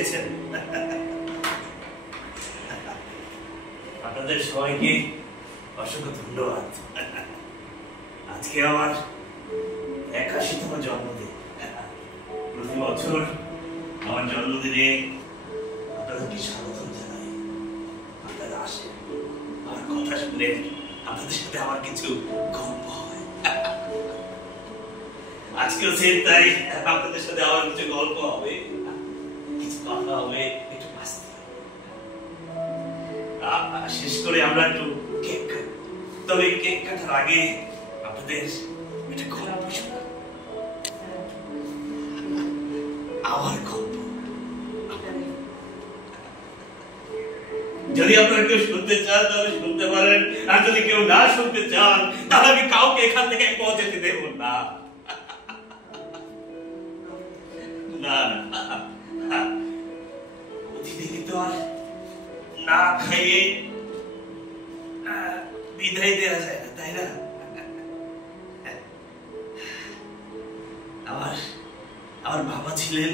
এসেছেন। আপনাদের সবাইকে অসংখ্য ধন্যবাদ। আজকে আমার 81তম জন্মদিন। প্রতি বছর আমার জন্মদিনে আপনাদেরকে স্বাগতম জানাই। আপনারা আসেন, আমার কথা শুনে আপনাদের সাথে আমার কিছু গল্প হয়। আজকেও সে তাই, আপনাদের সাথে আমার কিছু গল্প হবে, কিছু কথা হবে, একটু মাস্তি হবে। শেষ করে আমরা একটু কেক কাটব। তবে কেক কাটার আগে আপনাদের একটা গল্প শোনা। আমার গল্প। যদি আপনারা কেউ শুনতে চান তাহলে শুনতে পারেন, আর যদি কেউ না শুনতে চান তাহলে আমি কাউকে এখান থেকে পৌঁছাতে দেব না। না না, প্রতিদিনই তো আর না খাইয়ে বিদায় দেওয়া যায় না, তাই না? আমার বাবা ছিলেন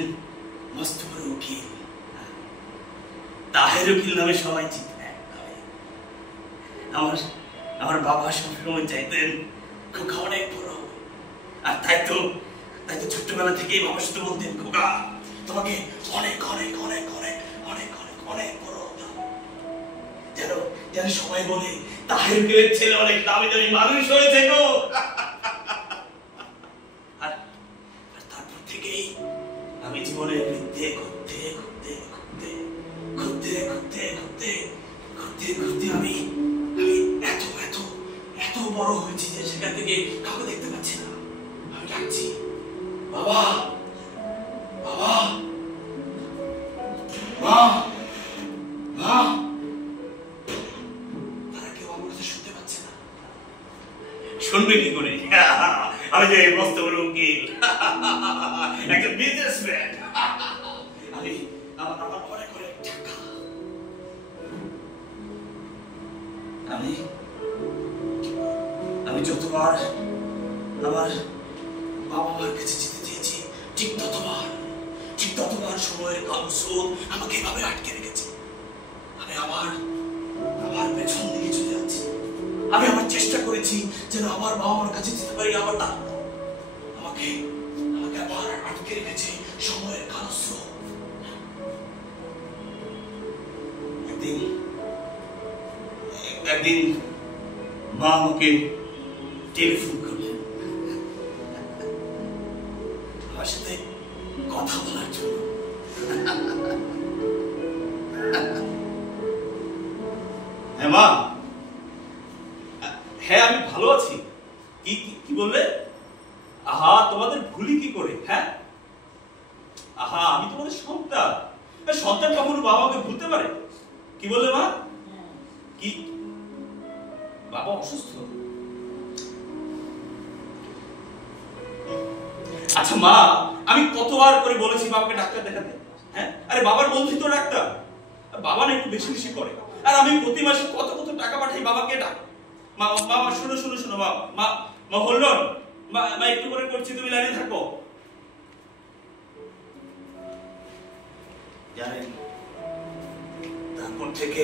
মস্ত বড় উকিল, তাহের উকিল নামে সবাই চিনতেন। আমার বাবা সবসময় চাইতেন খোকা অনেক বড়, আর তাই তো ছোট্টবেলা থেকেই বাবার সাথে বলতেন, খোকা তোমাকে অনেক অনেক অনেক অনেক অনেক অনেক অনেক বড় যেন সবাই বলে তাহের উকিলের ছেলে অনেক দামি দামি মানুষ হয়েছে গো। আর তারপর থেকেই আমি জীবনে ঘুরতে ঘুরতে ঘুরতে ঘুরতে ঘুরতে ঘুরতে ঘুরতে ঘুরতে ঘুরতে আমি এত এত এত বড় হয়েছি যে সেখান থেকে কাউকে দেখতে পাচ্ছি না। আমি ডাকছি, বাবা বাবা মা মা, তারা কেউ আমার কথা শুনতে পাচ্ছে না। শুনবে কি করে? আমি যে মস্ত বড় উকিল, একটা বিজনেসম্যান, আমি আমার অনেক অনেক টাকা। আমি যতবার আমার বাবা মার কাছে যেতে চেয়েছি ঠিক ততবার সময়ের কালো স্রোত আমাকে এভাবে আটকে রেখেছে। আমি আবার পেছন দিকে চলে যাচ্ছি। আমি আমার চেষ্টা করেছি যেন আমার বাবা মার কাছে যেতে পারি, আবার তা আমাকে আবার আটকে রেখেছে সময়ের কালো স্রোত। একদিন মা আমাকে টেলিফোন করলেন আমার সাথে কথা বলার জন্য। হ্যাঁ মা, হ্যাঁ আমি ভালো আছি। কি বললে? আহা, তোমাদের ভুলি কি করে? হ্যাঁ, আহা, আমি তোমাদের সন্তান কখনো বাবাকে ভুলতে পারে? কি বললে মা? কি বাবা অসুস্থ? আচ্ছা মা, আমি কতবার করে বলেছি বাবাকে ডাক্তার দেখাতে। হ্যাঁ, আরে বাবার বন্ধু তো ডাক্তার, বাবা না একটু বেশি বেশি করে। আর আমি প্রতি মাসে কত কত টাকা পাঠাই বাবাকে। মা শুনো মা হোল্ড অন, মা একটু করে করছি, তুমি লাইনে থাকো। জানেন, তারপর থেকে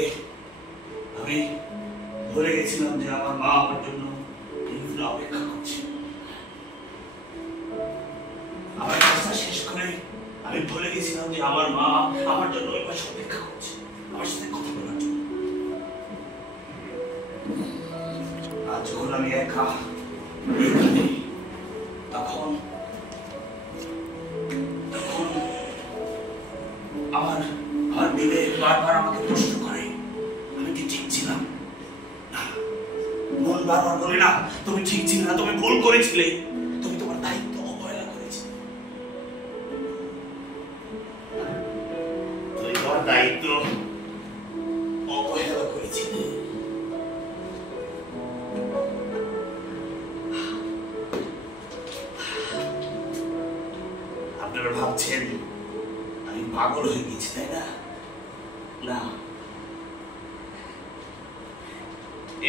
আমি ভুলে গেছিলাম যে আমার মা আমার জন্য অপেক্ষা করছে। আমার কাজটা শেষ করে আমি ভুলে গেছিলাম যে আমার মা আমার জন্য ওই পাশে অপেক্ষা করছে, আমার সাথে কথা বলার জন্য। আর যখন আমি একা এখানে, তখন আমার দিলে বারবার আমাকে প্রশ্ন করে আমি কি ঠিক ছিলাম। মন বারবার বলে না, তুমি ঠিক ছিলে না, তুমি ভুল করেছিলে, তুমি তোমার দায়িত্ব অবহেলা করেছিলে, তুমি তোমার দায়িত্ব অবহেলা করেছিলে। আপনারা ভাবছেন আমি পাগল হয়ে গেছি, তাই না? না,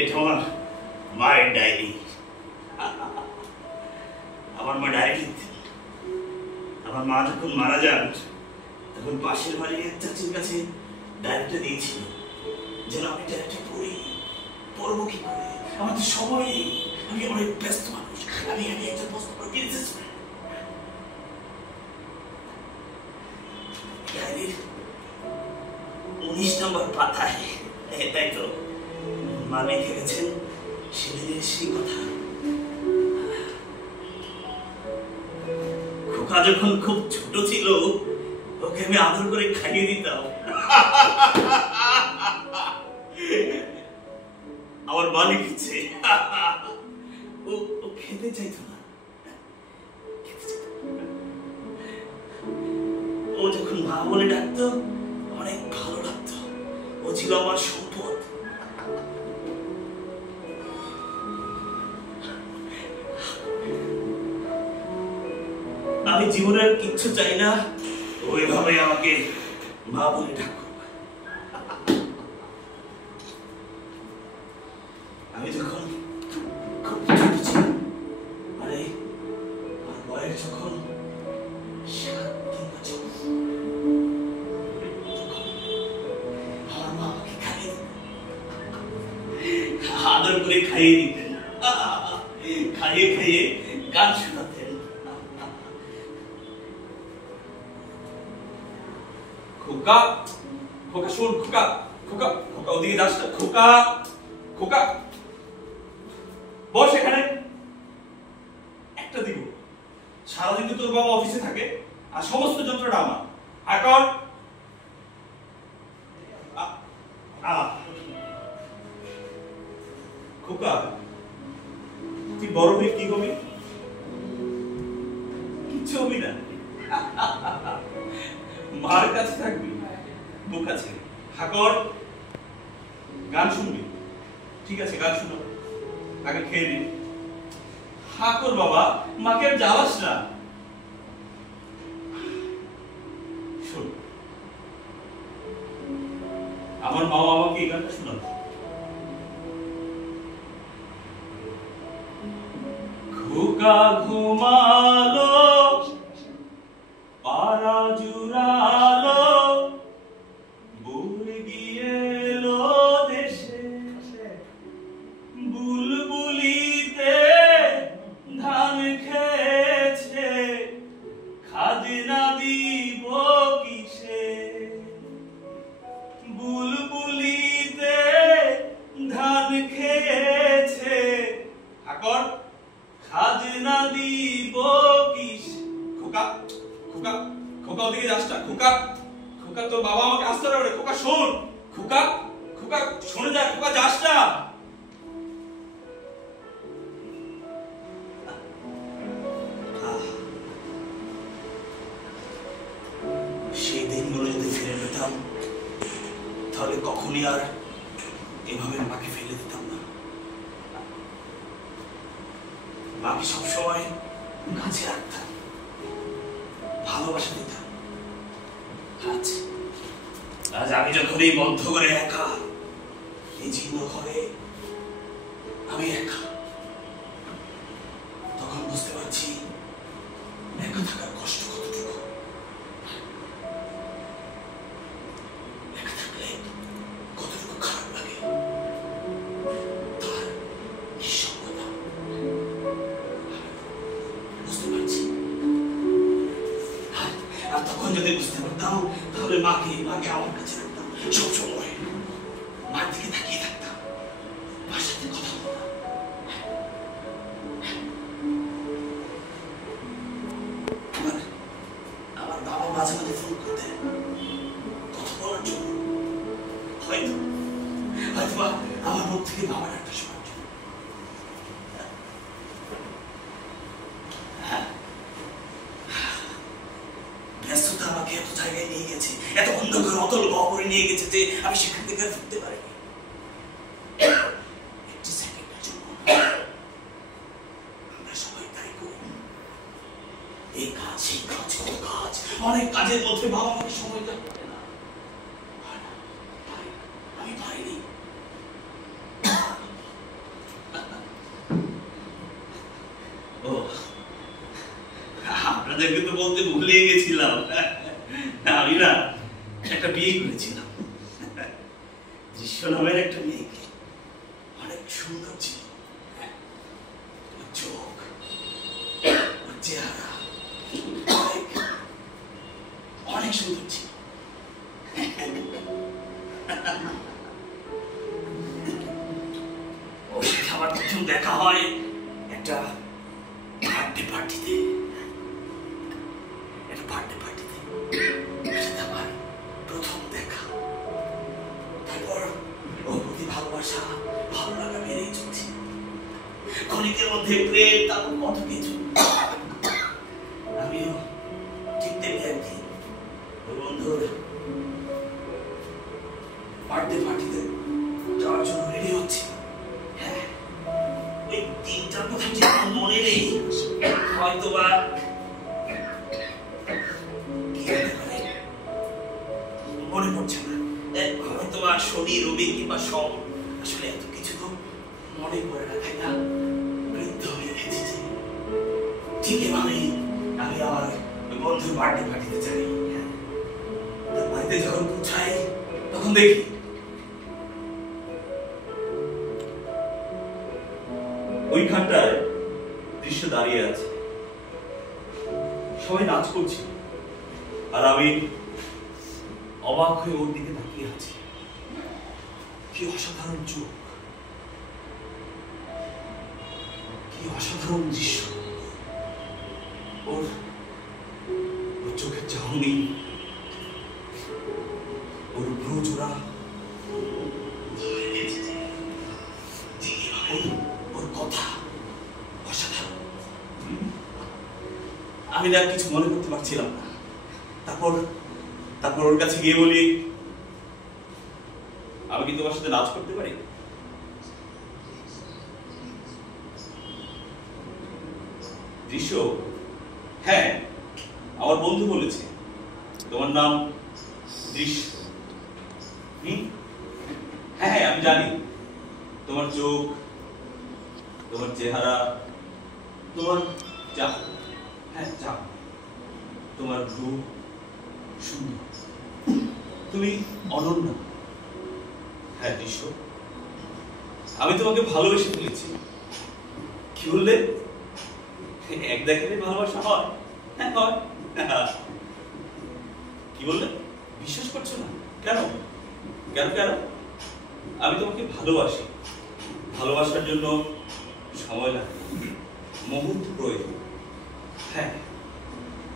এটা আমার মায়ের ডায়েরি। আমার মা ডায়েরি লিখতেন। আমার মা যখন মারা যান তখন পাশের বাড়ির চাচির কাছে ডায়েরিটা দিয়েছিল, যেন আমি ডায়েরিটা পড়বো কি করে, আমার তো সময় নেই, আমি অনেক ব্যস্ত মানুষ, আমি একজন বস্তু বিজনেসম্যান। ডায়েরির 19 নম্বর পাতায় তাই তো মা লিখে গেছেন সেদিনের সেই কথা। খোকা যখন খুব ছোট ছিল ওকে আমি আদর করে খাইয়ে দিতাম। আমার মা লিখেছে ও খেতে চাইতো না, ও যখন মা বলে ডাকতো অনেক ভালো লাগতো, ও ছিল আমার সম্পদ। আমি জীবনে আর কিচ্ছু চাই না, ওইভাবে আমাকে মা বলে ডাকুক। আমি যখন খুব ছোট ছিলাম, মানে আমার বয়স যখন 7 বছর, আমার মা আমাকে খাইয়ে দিতেন, আদর করে খাইয়ে দিতেন, খাইয়ে খাইয়ে গান শোনাতেন। খোকা খোকা শোন, খোকা খোকা খোকা ওদিকে যাস না, খোকা খোকা বস এখানে। একটা দিব, সারাদিন তো তোর বাবা অফিসে থাকে আর সমস্ত যন্ত্রটা আমার। আর কর খোকা, তুই বড় হয়ে কি হবি? কিচ্ছু হবি না, মার কাছে থাকবি, বুক আছে। হাকর গান শুনবি, ঠিক আছে গান শুনো, আগে খেয়ে দিবি। হাকর বাবা, মাকে আর জ্বালাস না। শোন, আমার মা আমাকে এই গানটা শোনাতো। খোকা ঘুমালো, পাড়া জুড়ালো, মুরগি এলো দেশে, বুলবুলিতে ধান খেয়েছে, খাজনা দিব কিসে? বুলবুলিতে ধান খেয়েছে, আকর খাজনা দিব কিস? খোকা খোকা খোকা ওদিকে যাস না, খোকা খোকা তোর বাবা আমাকে আসতে পারে। খোকা শোন, খোকা খোকা শুনে যা, খোকা যাস না। সেই দিনগুলো যদি ফিরে পেতাম তাহলে কখনই আর এভাবে মাকে ফেলে দিতাম না। মাকে সবসময় কাছে রাখতাম, ভালোবাসা দিতাম। আজ আমি যখন এই বদ্ধ করে একা, এই জীর্ণ ঘরে আমি একা, তখন বুঝতে পারছি একা থাকার কষ্ট কতটুকু। একা থাকলে কতটুকু খারাপ লাগে, তার নিঃসঙ্গতা বুঝতে পারছি। আর তখন যদি বুঝতে পারতাম তাহলে মাকে আমার কাছে রাখতাম, সবসময় মার দিকে তাকিয়ে থাকতাম, মার সাথে কথা বলতাম। আমার বাবা মাঝে মাঝে ফোন করতেন কথা বলার জন্য, হয়তো আমার মুখ থেকে বাবা ডাকটা শোনার জন্য। ব্যস্ততা আমাকে এত জায়গায় নিয়ে গেছে, এত অন্ধকার অতল গহ্বরে নিয়ে গেছে যে আমি সেখান থেকে আর ফিরতে পারিনি। একটি সেকেন্ডের জন্য আমরা সবাই তাই করি, এই কাজ সেই কাজ, কত কাজ, অনেক কাজের মধ্যে বাবা আমাকে সময় দেওয়া পারে না। আমি পারিনি। ও আপনাদেরকে তো বলতে ভুলে গেছিলাম, আমি না একটা বিয়ে করেছিলাম, দৃশ্য নামের একটা মেয়েকে। অনেক সুন্দর ছিল, ওর চোখ, ওর চেহারা অনেক সুন্দর ছিল। ওর সাথে আমার প্রথম দেখা হয় একটা বার্থডে পার্টিতে। আমার প্রথম দেখা, তারপর ওর প্রতি ভালোবাসা, ভালো লাগা বেড়েই চলছে। ক্ষণিকের মধ্যে প্রেম, তারপর কত কিছু। আমিও ঠিক তেমনি একদিন ওর বন্ধুর বার্থডে পার্টিতে যাওয়ার জন্য রেডি হচ্ছি। হ্যাঁ, ওই দিনটার কথা যে আমার মনে নেই, হয়তোবা মনে পড়ছে না, হয়তোবা শনি, রবি কিংবা সোম। আসলে এত কিছু তো মনে পড়ে না, তাই না? বৃদ্ধ হয়ে গেছি যে। ঠিক এভাবেই আমি আমার বন্ধুর বার্থডে পার্টিতে যাই। তার বাড়িতে যখন পৌঁছাই তখন দেখি ওইখানটায় দৃশ্য দাঁড়িয়ে আছে, সবাই নাচ করছে, আর আমি অবাক হয়ে ওর দিকে তাকিয়ে আছি। কি অসাধারণ চোখ, কি অসাধারণ দৃশ্য। ওর চোখের চাহনি, ওর ভ্রু জোড়া, ওর কথা অসাধারণ। আমি না কিছু মনে করতে পারছিলাম না। তারপর ওর কাছে গিয়ে বলি, আমি কি তোমার সাথে নাচ করতে পারি? দৃশ্য, হ্যাঁ, আমার বন্ধু বলেছে তোমার নাম দৃশ্য। হ্যাঁ হ্যাঁ, আমি জানি। তোমার চোখ, তোমার চেহারা, তোমার চাপ, হ্যাঁ চাপ, তোমার ভ্রু সুন্দর, তুমি অনন্য। হ্যাঁ দৃশ্য, আমি তোমাকে ভালোবেসে ফেলেছি। কি বললে? এক দেখাতে ভালোবাসা হয়? হ্যাঁ হয়। কি বললে? বিশ্বাস করছো না? কেন কেন কেন? আমি তোমাকে ভালোবাসি। ভালোবাসার জন্য সময় লাগে, মুহূর্ত প্রয়োজন। হ্যাঁ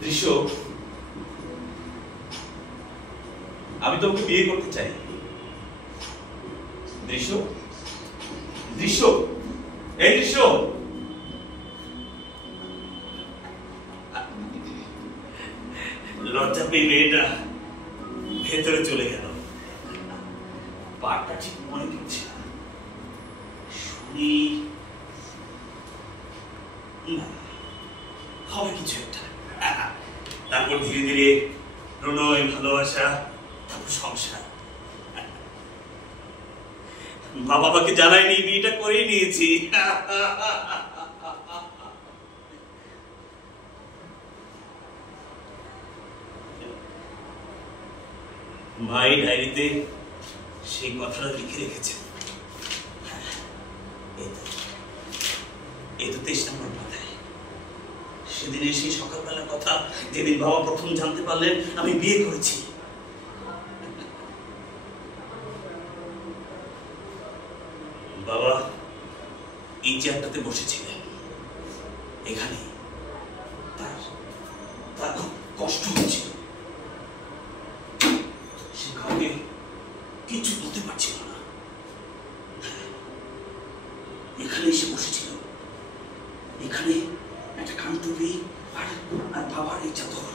দৃশ্য, আমি তোমাকে বিয়ে করতে চাই। দৃশ্য, দৃশ্য, এই দৃশ্য। লজ্জা পেয়ে মেয়েটা ভেতরে চলে গেল। পাঠটা ঠিক মনে পড়ছে না। শুনি না, হবে কিছু একটা। তারপর ধীরে ধীরে প্রণয়, ভালোবাসা, তারপর সংসার। মা বাবাকে জানাইনি, বিয়েটা করেই নিয়েছি। ভাই ডায়েরিতে সেই কথাটা লিখে রেখেছে। এই তো 23 নম্বর পাতায়। সেদিনের সেই সকালবেলার কথা, যেদিন বাবা প্রথম জানতে পারলেন আমি বিয়ে করেছি। বাবা এই চেয়ারটাতে বসেছিলেন, এখানে। তার খুব কষ্ট হচ্ছিল, সে কাউকে কিছু বলতে পারছিল না। এখানে এসে বসেছিল, এখানে একটা কানটুপি আর বাবার এই চাদর।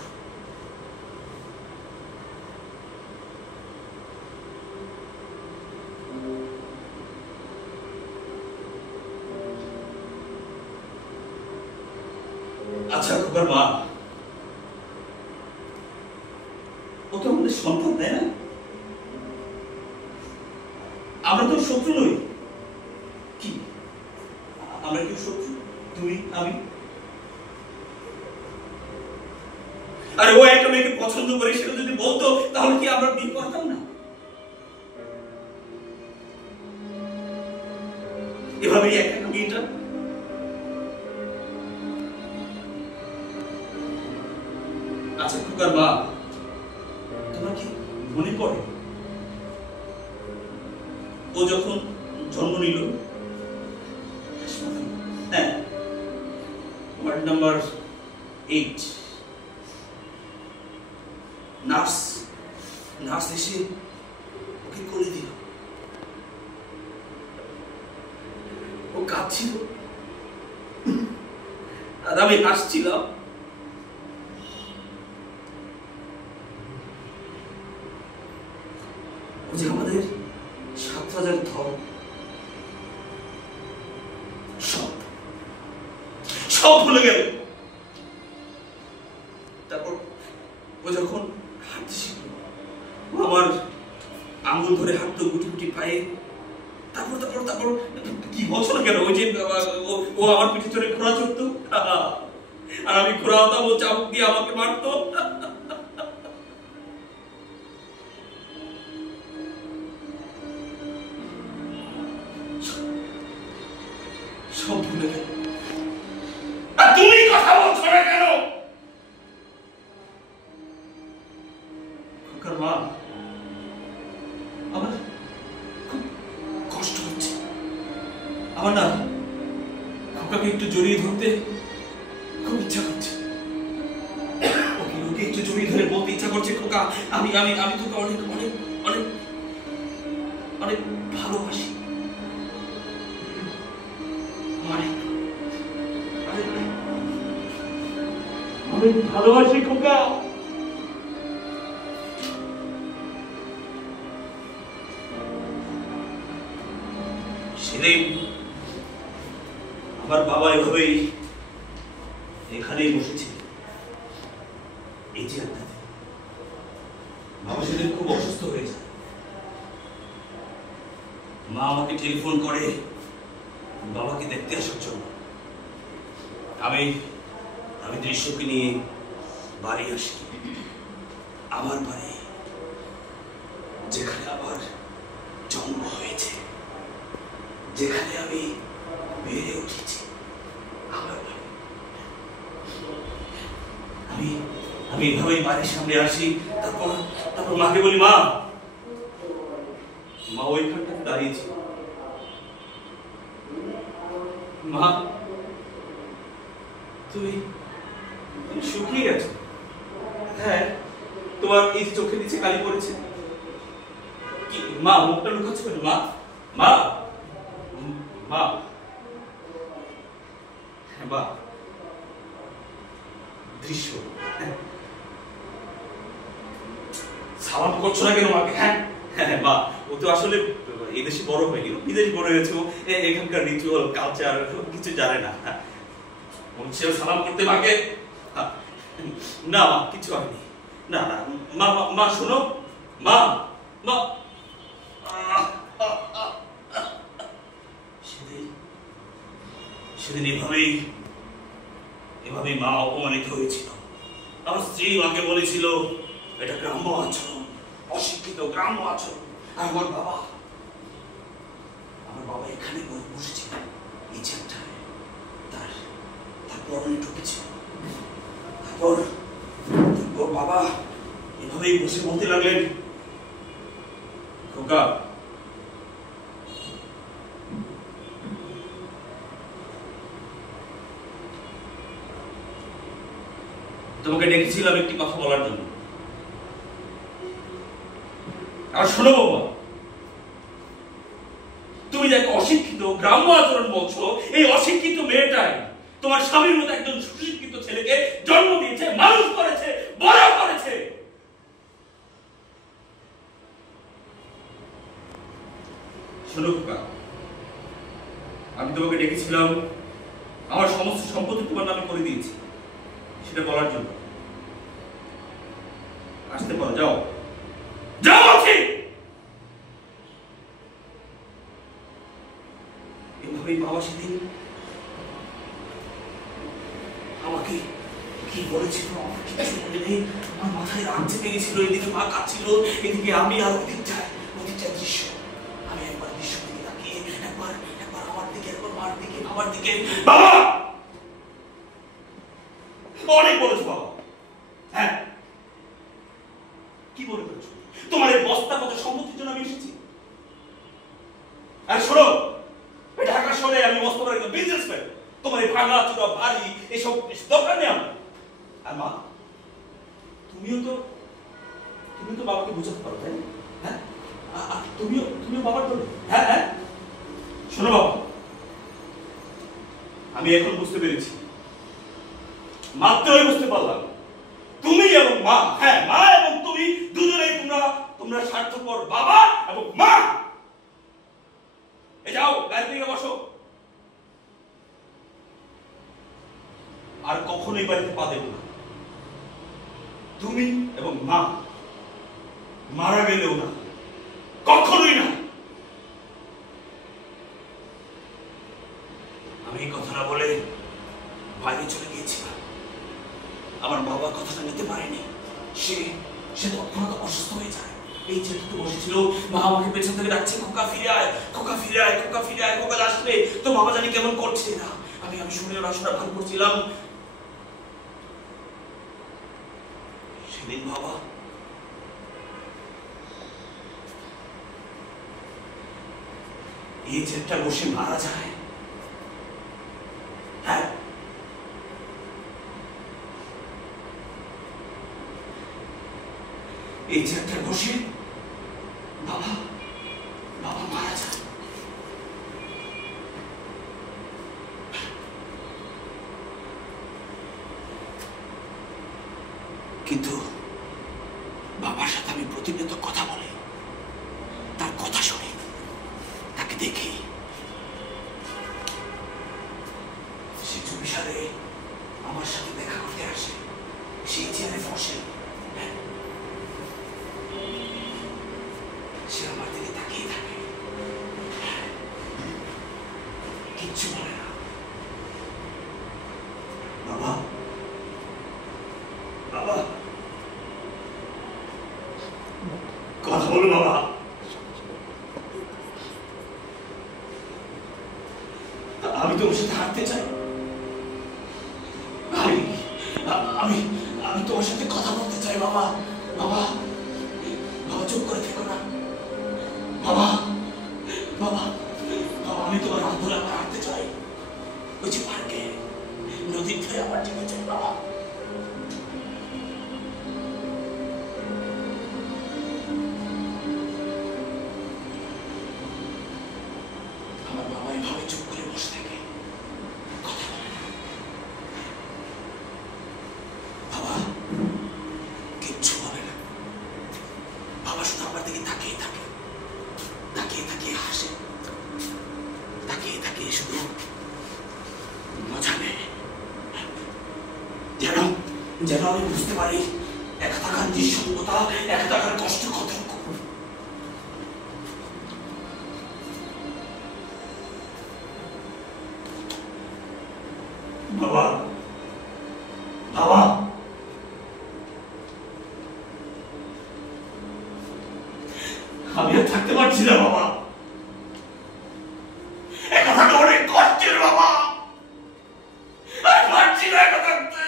আচ্ছা খোকার মা, ও তো আমাদের সন্তান, তাই না? আমরা তো শত্রু নই। কি আমরা কি শত্রু? তুমি, আমি? আরে ও একটা মেয়েকে পছন্দ করে সেটা যদি বলতো তাহলে কি আমরা বিয়ে করতাম না? এভাবেই একটা মেয়েটা আচ্ছা খোকার মা, তোমার কি মনে পড়ে ও যখন জন্ম নিল? হ্যাঁ, ওয়ার্ড নাম্বার 8 নার্স এসে ওকে কোলে দিল। ও কাঁদছিল আর আমি হাসছিলাম। ও যে আমাদের 7,000 ধর সব ভুলে গেল। তারপর ও যখন হাঁটতে শিখল, ও আমার আঙুল ধরে হাঁটতো গুটি গুটি পায়ে। তারপর তারপর তারপর কি বলছো না কেন? ওই যে ও আমার পিঠে চড়ে খোঁড়া চড়তো আর আমি খোঁড়া হতাম, ও চাবুক দিয়ে আমাকে মারতো। সব ভুলে গেল। আর তুমি কথা বলছো না কেন? খোকার মা, আমার খুব কষ্ট হচ্ছে। আমার না খোকাকে একটু জড়িয়ে ধরতে খুব ইচ্ছা করছে। ওকে একটু জড়িয়ে ধরে বলতে ইচ্ছা করছে, খোকা আমি আমি আমি তোকে অনেক অনেক অনেক অনেক ভালোবাসি। অনেক ভালোবাসি খোকা। সেদিন আমার বাবা এভাবেই এখানেই বসেছিল, এই চেয়ারটাতে। বাবা সেদিন খুব অসুস্থ হয়ে যায়। মা আমাকে টেলিফোন করে বাবাকে দেখতে আসার জন্য। আমি দৃশ্যকে নিয়ে বাড়ি আসি, আমার বাড়ি, যেখানে আমার জন্ম হয়েছে, যেখানে আমি বেড়ে উঠেছি, আমার বাড়ি। আমি এভাবেই বাড়ির সামনে আসি। তারপর মাকে বলি, মা ওইখানটাতে দাঁড়িয়েছি। মা তুমি শুকিয়ে গেছো। হ্যাঁ, তোমার এই চোখের নিচে কালি পড়েছে। কি মা, মুখটা লুকাচ্ছ কেন? মা মা মা মা দৃশ্য, সালাম করছো না কেন মাকে? হ্যাঁ হ্যাঁ মা, ও তো আসলে এদেশে বড় হয়নি, বিদেশে বড় হয়েছে। এখানকার রিচুয়াল কালচার কিছু জানে না। বলছে সালাম করতে মাকে। না মা, কিছু হয়নি। না না মা, মা শোনো, মা মা সেদিন এভাবেই মা অপমানিত হয়েছিল। আমার স্ত্রী মাকে বলেছিল এটা গ্রাম্য আচরণ, অশিক্ষিত গ্রাম্য আচরণ। আর আমার বাবা এখানে বসেছিল এই চেয়ারটায়, তার পরনে ঢুকেছিল। তারপর বাবা এভাবেই বসে বলতে লাগলেন, খোকা তোমাকে ডেকেছিলাম একটি কথা বলার জন্য। আর শোনো বাবা, তুমি যাকে অশিক্ষিত গ্রাম্য আচরণ বলছো, এই অশিক্ষিত মেয়েটাই তোমার স্বামীর মতো একজন সুশিক্ষিত ছেলেকে জন্ম দিয়েছে, মানুষ করেছে, বড় করেছে। শোনো খোকা, আমি তোমাকে ডেকেছিলাম আমার সমস্ত সম্পত্তি তোমার নামে করে দিয়েছি, সেটা বলার জন্য। আসতে পারো, যাও যাও বলছি। এভাবেই বাবা সেদিন আমাকে কি বলেছিল আমার কিচ্ছু মনে নেই। আমার মাথায় রাগ চেপে গেছিল, এদিকে মা কাঁদছিল, এদিকে আমি, আর ওদিকটায় দৃশ্য। আমি একবার দৃশ্য দিকে তাকিয়ে, একবার আমার দিকে, একবার মার দিকে, বাবার দিকে। বাবা অনেক বলেছো বাবা। হ্যাঁ কি মনে করেছো তোমার এই বস্তা কত সম্পত্তির জন্য আমি এসেছি? আর শোনো, ঢাকা শহরে আমি মস্ত বড় একটা বিজনেসম্যান। তোমার এই ভাঙা চূড়া বাড়ি এসব দরকার নেই আমার। আর মা, তুমিও তো বাবাকে বোঝাতে পারো, তাই না? হ্যাঁ, আর তুমিও বাবার তো। হ্যাঁ হ্যাঁ শোনো বাবা, আমি এখন বুঝতে পেরেছি, মাত্রই বুঝতে পারলাম, তুমি এবং মা, হ্যাঁ মা এবং তুমি দুজনেই তোমরা স্বার্থপর বাবা এবং মা। যাও গাড়ি থেকে বসো, আর কখনোই বাড়িতে পা দেব না। তুমি এবং মা মারা গেলেও না, কখনোই না। আমি এই কথাটা বলে বাইরে চলে গিয়েছিলাম। আমার বাবা কথাটা নিতে পারেনি, সে তৎক্ষণাৎ অসুস্থ হয়ে যায়। এই যেটুকু বসেছিল, মা আমাকে পেছন থেকে ডাকছে, খোকা ফিরে আয়, খোকা ফিরে আয়, খোকা ফিরে আয়, খোকা আসলে তো বাবা জানি কেমন করছে না। আমি শুনে রাশনা ভান করছিলাম। সেদিন বাবা এই চেয়ারটা বসে মারা যায়। হ্যাঁ এই চেয়ারটা বসে বাবা মারা যায়। কিন্তু বাবার সাথে আমি প্রতিনিয়ত কথা বলি, তার কথা শুনি, তাকে দেখি। সে 24 সালে আমার সাথে দেখা করতে আসে, সেই চেয়ারে বসে, সে আমার দিকে তাকিয়ে থাকে, কিচ্ছু বলে না। বাবা কথা বলো বাবা। আমি তোমার সাথে হাঁটতে চাই, আমি তোমার সাথে কথা বলতে চাই বাবা। বাবা চুপ করে থেকো না বাবা। আমি তোমার হাত ধরে আবার হাঁটতে চাই, ওই যে পার্কে নদীর ধারে আবার যেতে চাই বাবা। আমার বাবা এভাবে চুপ করে বসে থাকে, কথা বলে না। বাবা কিচ্ছু বলে না। বাবা শুধু আমার দিকে তাকিয়ে থাকে, তাকিয়ে হাসে, তাকিয়ে শুধু মজা নেয়। যেন আমি বুঝতে পারি একা থাকার নিঃসঙ্গতা, একা থাকার কষ্ট কতটুকু। বাবা আমি আর থাকতে পারছি না বাবা, একা থাকা অনেক কষ্টের বাবা, আর পারছি না একা থাকতে।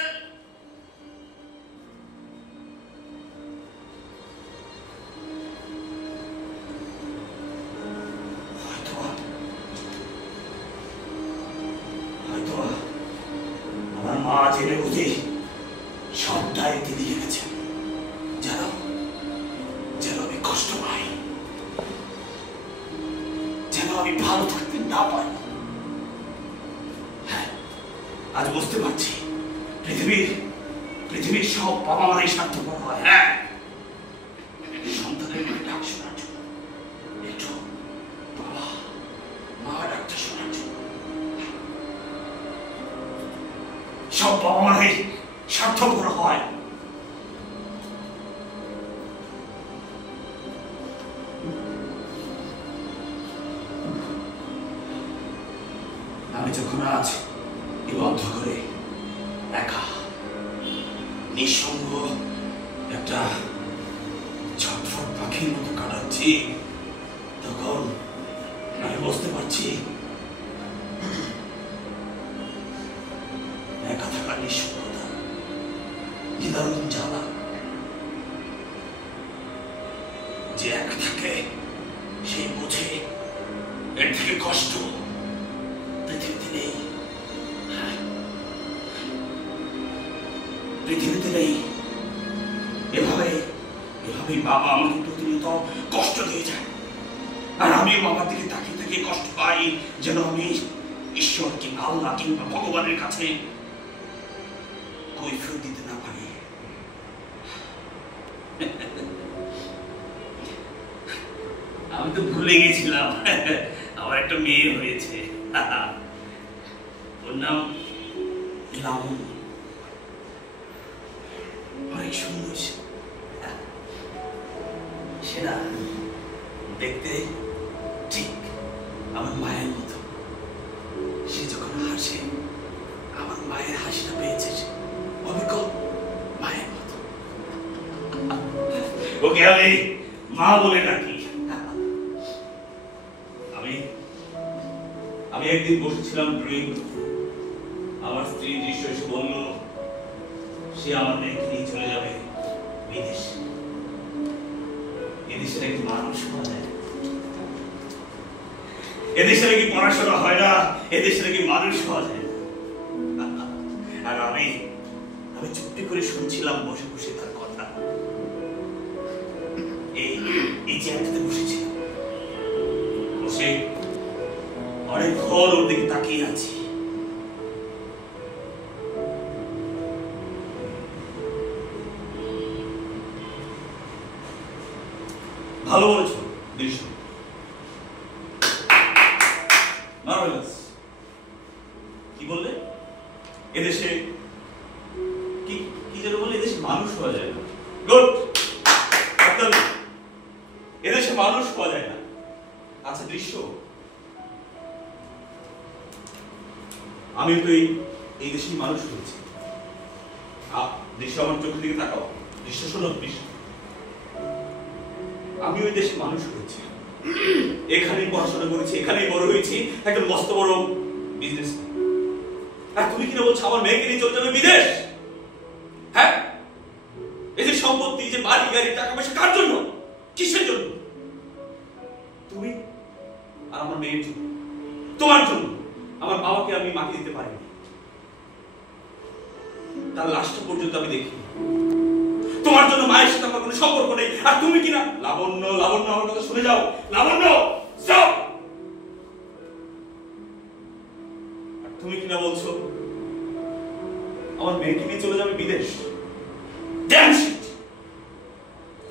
হয়তো আমার মা জেনে বুঝে সব দায়িত্ব দিয়ে গেছেন, যেন আমি কষ্ট পাই, যেন আমি ভালো থাকতে না পারি। হ্যাঁ আজ বুঝতে পারছি, পৃথিবীর সব বাবা মারাই স্বার্থপর হয়। হ্যাঁ সন্তানের মুখে ডাক শোনার জন্য, একটু বাবা মা ডাকটা শোনার জন্য সব বাবা মারাই স্বার্থপর হয়। আমি যখন আজ এই বন্ধ করে একা নিঃসঙ্গ একটা ছটফট পাখির মতো কাটাচ্ছি, তখন আমি বুঝতে পারছি একা থাকার নিঃসঙ্গতা কি দারুণ জ্বালা। যে একা থাকে সে বোঝে এর থেকে কষ্ট পৃথিবীতে নেই, পৃথিবীতে নেই। এভাবেই বাবা আমাকে প্রতিনিয়ত কষ্ট দিয়ে যায়, আর আমি বাবার দিকে তাকিয়ে তাকিয়ে কষ্ট পাই, যেন আমি ঈশ্বর কিংবা আল্লাহ কিংবা ভগবানের কাছে কৈফিয়ত দিতে না পারি। আমি তো ভুলে গেছিলাম আমার একটা মেয়ে হয়েছে, ওর নাম লাবণ্য। অনেক সুন্দর সেটা, দেখতে ঠিক আমার মায়ের মতো। সে যখন হাসে আমার মায়ের হাসিটা পেয়েছে, অবিকল মায়ের মতো। ওকে আমি মা বলে ডাকি। আমি একদিন বসেছিলাম ড্রয়িং, আমার স্ত্রী দৃশ্য এসে বলল সে আমার মেয়েকে নিয়ে চলে যাবে বিদেশ। এদেশে নাকি মানুষ পাওয়া যায়, এদেশে নাকি পড়াশোনা হয় না, এদেশে নাকি মানুষ পাওয়া যায় না। আর আমি চুপটি করে শুনছিলাম বসে বসে তার কথা। এই চেয়ারটাতে বসেছিলাম, বসে অনেক ঘর ওর দিকে তাকিয়ে আছি। ভালো বলেছো দৃশ্য, কি বললে? এদেশে কি যেন বলে, এদেশে মানুষ পাওয়া যায় না। গুড, এদেশে মানুষ পাওয়া যায় না। আচ্ছা দৃশ্য, আমিও তো এই দেশেই মানুষ হয়েছি। দৃশ্য আমার চোখের দিকে তাকাও, দৃশ্য শোনো, দৃশ্য আমি ওই দেশে মানুষ হয়েছি, এখানেই পড়াশোনা করেছি, এখানেই বড় হয়েছি, একজন মস্ত বড় বিজনেস। আর তুমি কিনা বলছো আমার মেয়েকে নিয়ে চলে যাবে বিদেশ? হ্যাঁ, এই যে সম্পত্তি, যে বাড়ি গাড়ি, টাকা পয়সা কার জন্য, কিসের জন্য? তুমি আর আমার মেয়ের জন্য, তোমার জন্য। আমার বাবাকে আমি মাকে দিতে পারিনি, তার লাশটা পর্যন্ত আমি দেখি। তোমার জন্য মায়ের সাথে আমার কোনো সম্পর্ক নেই। আর তুমি কিনা লাবণ্য, লাবণ্য আমার কথা শুনে যাও, লাবণ্য স্টপ। আর তুমি কিনা বলছো আমার মেয়েকে নিয়ে চলে যাবে বিদেশ। Dam sheet.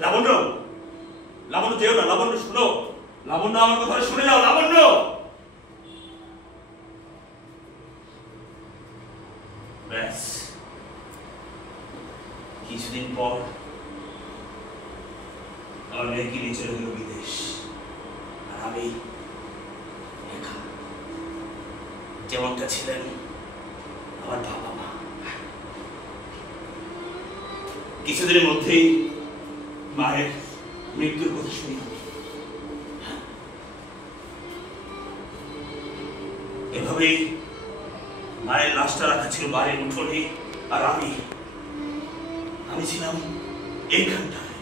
লাবণ্য, লাবণ্য যেও না, লাবণ্য শোনো, লাবণ্য আমার কথা শুনে যাও, লাবণ্য। ব্যাস কিছুদিন পর আমার মেয়েকে নিয়ে চলে গেল বিদেশ, আর আমি একা, যেমনটা ছিলেন আমার বাবা মা। কিছুদিনের মধ্যেই মায়ের মৃত্যুর কথা শুনি। এভাবেই মায়ের লাশটা রাখা ছিল বাড়ির উঠোনে, আর আমি ছিলাম এইখানটায়।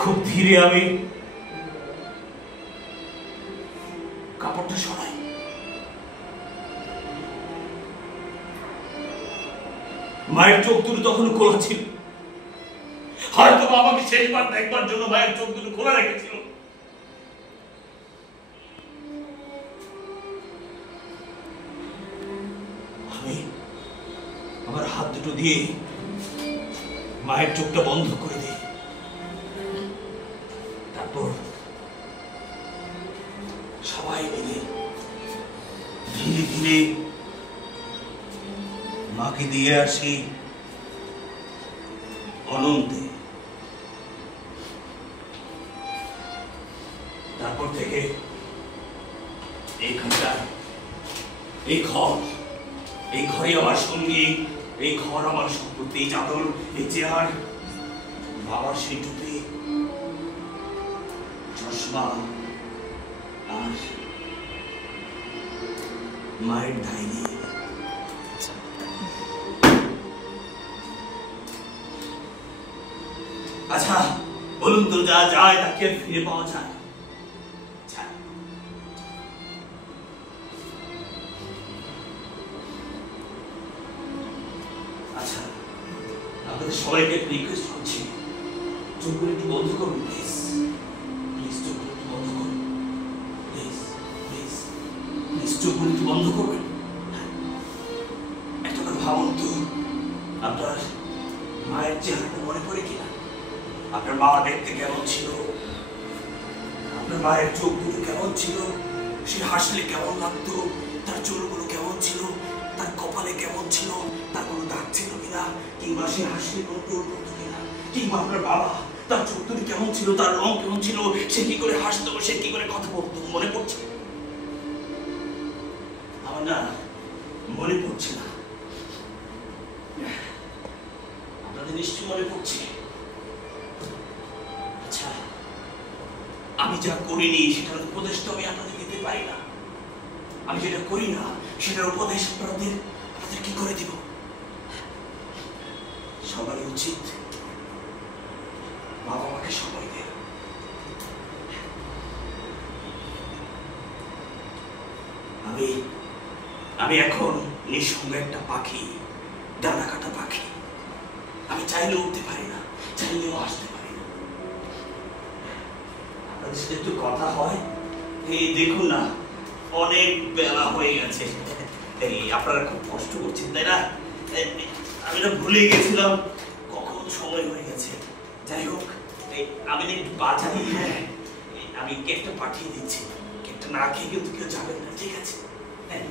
খুব ধীরে আমি কাপড়টা সরাই। মায়ের চোখ দুটো তখন খোলা ছিল, হয়তো আমাকে শেষবার দেখবার জন্য মায়ের চোখ দুটো খোলা রেখেছিল। আমি আমার হাত দুটো দিয়ে মায়ের চোখটা বন্ধ করে দিই, তারপর সবাই মিলে ধীরে ধীরে ধীরে মাকে দিয়ে আসি অনন্তে। তারপর থেকে এইখানটায় এই ঘরে আমার সঙ্গী, এই ঘর আমার সম্পত্তি, এই চাদর, এই চেয়ার, বাবার সেই টুপি, চশমা আর মায়ের ডায়েরি। আচ্ছা বলুন তো, যা যায় তাকে ফিরে পাওয়া যায়? আচ্ছা আপনাদের সবাইকে রিকোয়েস্ট করছি, চোখগুলো একটু বন্ধ করুন প্লিজ, প্লিজ চোখগুলো একটু বন্ধ করুন, প্লিজ প্লিজ প্লিজ চোখগুলো একটু বন্ধ করবেন। একটা করে ভাবুন তো, আপনার মায়ের চেহারাটা মনে পড়ে কিনা? আপনার মা দেখতে কেমন ছিল? আপনার মায়ের চোখ দুটো কেমন ছিল? সে হাসলে কেমন লাগতো? তার চুলগুলো কেমন ছিল? তার কপালে কেমন ছিল? তার কোনো দাগ ছিল কিনা? কিংবা সে হাসলে কোনো টোল পড়তো কিনা? কিংবা আপনার বাবা, তার চোখ দুটো কেমন ছিল? তার রং কেমন ছিল? সে কি করে হাসতো? সে কি করে কথা বলতো? মনে পড়ছে? আমার না মনে পড়ছে না। আপনাদের নিশ্চয়ই মনে পড়ছে। আচ্ছা আমি যা করিনি সেটার উপদেশ তো আমি আপনাদের দিতে পারি না। আমি যেটা করি না সেটার উপদেশ আপনাদের কি করে দিব? সবারই উচিত বাবা মাকে সময় দেয়। আমি এখন নিঃসঙ্গ একটা পাখি, ডানা কাটা পাখি। আমি চাইলেও উঠতে পারি না, চাইলেও আসতে পারি না। আপনাদের সাথে একটু কথা হয়? এই দেখুন না, অনেক বেলা হয়ে গেছে। এই আপনারা খুব কষ্ট করছেন তাই না? আমি না ভুলে গেছিলাম কখন সময় হয়ে গেছে। যাই হোক, আমি একটু বাজারে, হ্যাঁ আমি কেকটা পাঠিয়ে দিচ্ছি। কেকটা না খেয়ে কিন্তু কেউ যাবেন না, ঠিক আছে? হ্যাঁ